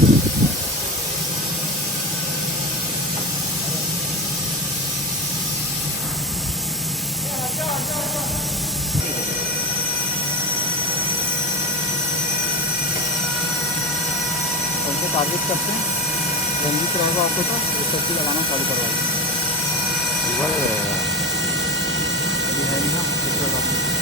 उनको टारगेट करते हैं, रंजित रहेगा ऑटो का, वो सब लगाना चालू करवाएगा। इधर अभी है नहीं ना, दूसरा बात।